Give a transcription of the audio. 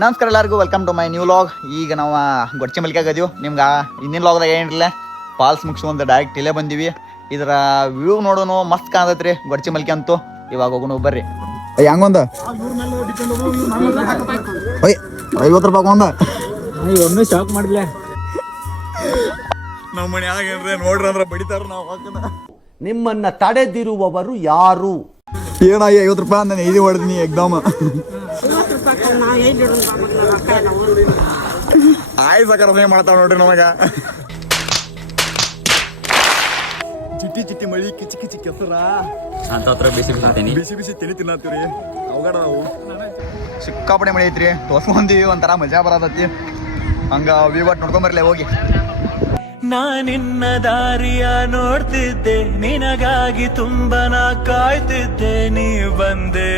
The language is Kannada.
ನಮಸ್ಕಾರ ಎಲ್ಲರಿಗೂ, welcome to my new vlog. ಈಗ ನಾವು ಗೊಡ್ಚಿ ಮಲ್ಕಾಗ ಅದೀವಿ. ನಿಮ್ಗೆ ಹಿಂದಿನ ಲಾಗ್ದಾಗ ಏನಿರಲಿಲ್ಲ, ಫಾಲ್ಸ್ ಮುಗಿಸ್ಕೊಂಡು ಡೈರೆಕ್ಟ್ ಇಲ್ಲೇ ಬಂದೀವಿ. ಇದರ ವ್ಯೂ ನೋಡೋನು ಮಸ್ತ್ ಕಾಣತೈತ್ರಿ ಗೊಡ್ಚಿ ಮಲ್ಕೆ ಅಂತೂ. ಇವಾಗ ಹೋಗೋಣ ಬರ್ರಿ. ಹೆಂಗೊಂದ 50 ರೂಪಾಯಿ ಒಂದ ಒಮ್ಮೆ ಶಾಕ್ ಮಾಡಿದ್ಲೆ. ನಮ್ಮ ಮನ್ಯಾಗ ಏನ್ರಿ ನೋಡ್ರಿ ಅಂದ್ರೆ ಬಡಿತಾರ. ನಾವು ನಿಮ್ಮನ್ನ ತಡೆದಿರುವವರು ಯಾರು? ಏನಾಗಿ 50 ರೂಪಾಯಿ ನಾನು ಇದು ಹೊಡೆದಿನಿ ಎಕ್ದಮ್. ಆಯ್ ಸಕಾರ ಮಾಡ್ತಾವ ನೋಡ್ರಿ ನಮಗ. ಚಿಟ್ಟಿ ಚಿಟ್ಟಿ ಮಳಿ ಕಿಚಿ ಕಿಚಿ ಕೆಸರ ಬಿಸಿ ಬಿಸಿ ತಿಳಿ ತಿನ್ನತ್ತೀವ್ರಿ. ಅವಗಡ ನಾವು ಸಿಕ್ಕಾಪಡೆ ಮಳಿ ಐತ್ರಿ. ತೋರ್ಸ್ಕೊಂಡೀವಿ, ಒಂಥರ ಮಜಾ ಬರತೈತಿ. ಹಂಗ ವಿವಟ್ ನೋಡ್ಕೊಂಬರ್ಲಿ ಹೋಗಿ. ನಾನಿನ್ನ ದಾರಿಯ ನೋಡ್ತಿದ್ದೆ, ನಿನಗಾಗಿ ತುಂಬನ ಕಾಯ್ತಿದ್ದೆ, ನೀ ಬಂದೆ